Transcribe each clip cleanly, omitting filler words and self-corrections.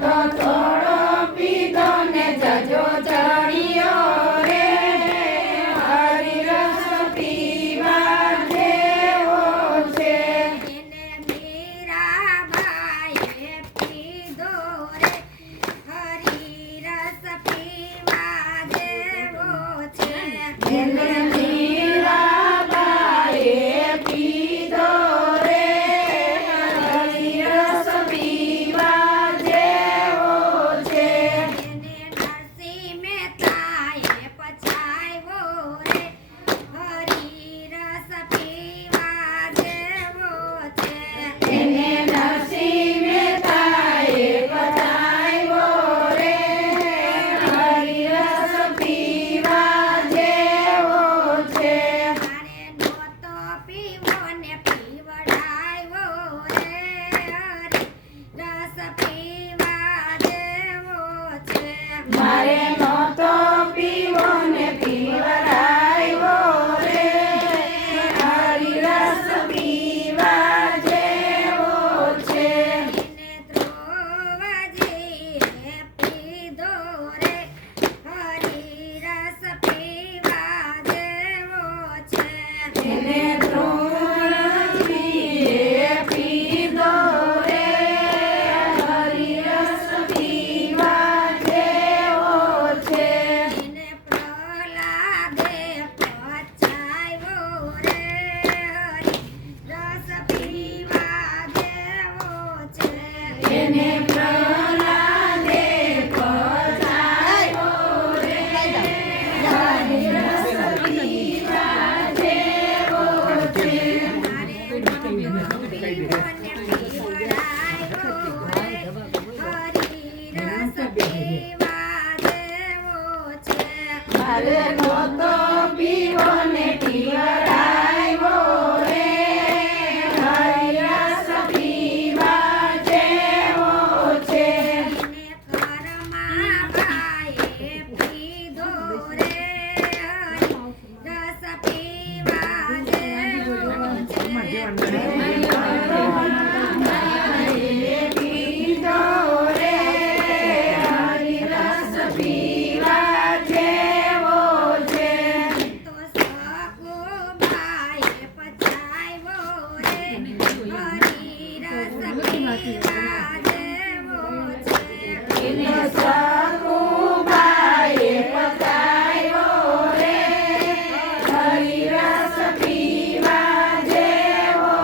તો થોડો પીધો ને જજો ચડિયો રે હરિરસ પીવા જેવો છે. એને મીરાબાઈએ પીધો રે હરિરસ પીવા જેવો છે. એને મીરાબાઈએ પીધો રે હરિરસ પીવા જેવો છે. એને નરસિંહ મહેતાએ પચાવ્યો રે હરિરસ પીવા જેવો છે. એને નરસિંહ મહેતાએ પધાર્યો રે હરિરસ પીવા જેવો છે. મારે નહોતો પીવો ને પીવડાવ્યો રે હરિરસ પીવા જેવો છે. મારે નહોતો પીવો ને પીવડાવ્યો રે હરિરસ પીવા જેવો છે. એને દ્રોવાજીએ પીધો રે હરિરસ પીવા જેવો છે. એને દ્રોણજીએ પીધો રે હરિરસ પીવા જેવો છે. એને પ્રહલાદે પચાવ્યો રે હરિરસ પીવા જેવો છે. એને પ્રહલાદે પધાર્યો રે હરિરસ પીવા જેવો છે. મારે નહોતો પીવો ને પીવડાવ્યો રે હરિરસ પીવા જેવો છે. મારે નહોતો પીવો ને પીવડાવ્યો રે હરિરસ પીવા જેવો છે. એને કરમાબાઈએ પીધો રે હરિરસ પીવા જેવો છે. કરમાબાઈએ પીધો રે હરિરસ પીવા જેવો છે. તો સકુબાઈએ પચાવ્યો રે હરિરસ પીવા જેવો છે. એને સકુબાએ પધાર્યો રે હરિરસ પીવા જેવો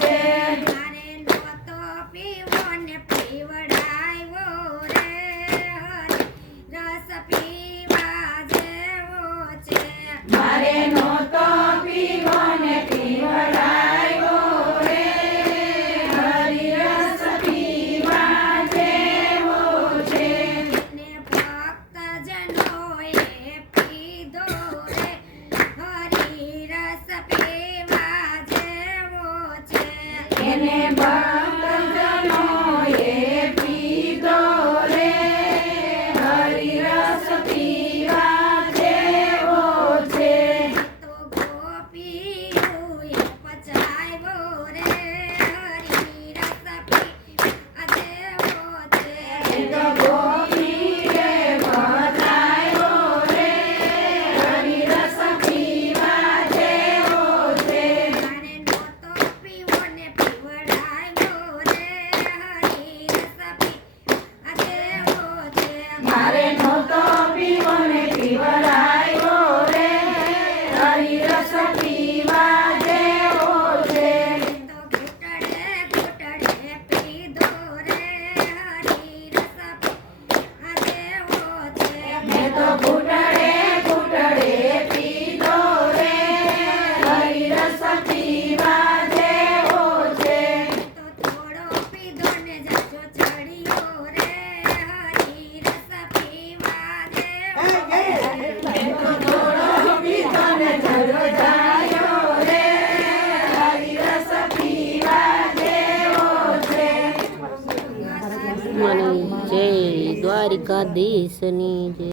છે. મારે નહોતો પીવો ને પીવડાવ્યો રે હરિરસ પીવા જેવો છે. મારે નહોતો પીવો ને પીવડાવ્યો રે હરિરસ પીવા જેવો છે. ને ભક્તજનોએ પીધો રે હરિરસ પીવા જેવો છે. એને ભક્તજનોએ પીધો રે હરિરસ પીવા જેવો છે. તો ગોપીઓએ પચાવ્યો રે હરિરસ પીવા જેવો છે. એ તો ગોપીએ પધાર્યો રે હરિરસ પીવા જેવો છે. મારે નહોતો પીવો ને પીવડાવ્યો રે હરિરસ પીવા જેવો છે. મારે નહોતો પીવો ને પીવડાવ્યો રે હરિરસ પીવા જેવો છે. તો ઘૂંટડે ઘૂંટડે પીધો રે હરિરસ પીવા જેવો છે. મેં તો ઘૂંટડે ઘૂંટડે પીધો રે હરિરસ પીવા જેવો છે. તો થોડો પીધો ને જાજો ચડિયો રે હરિરસ પીવા જેવો છે. મેં તો થોડો પીધો ને જરો જાયો રે હરિરસ પીવા જેવો છે. મને જય દ્વારિકાધીશની જય.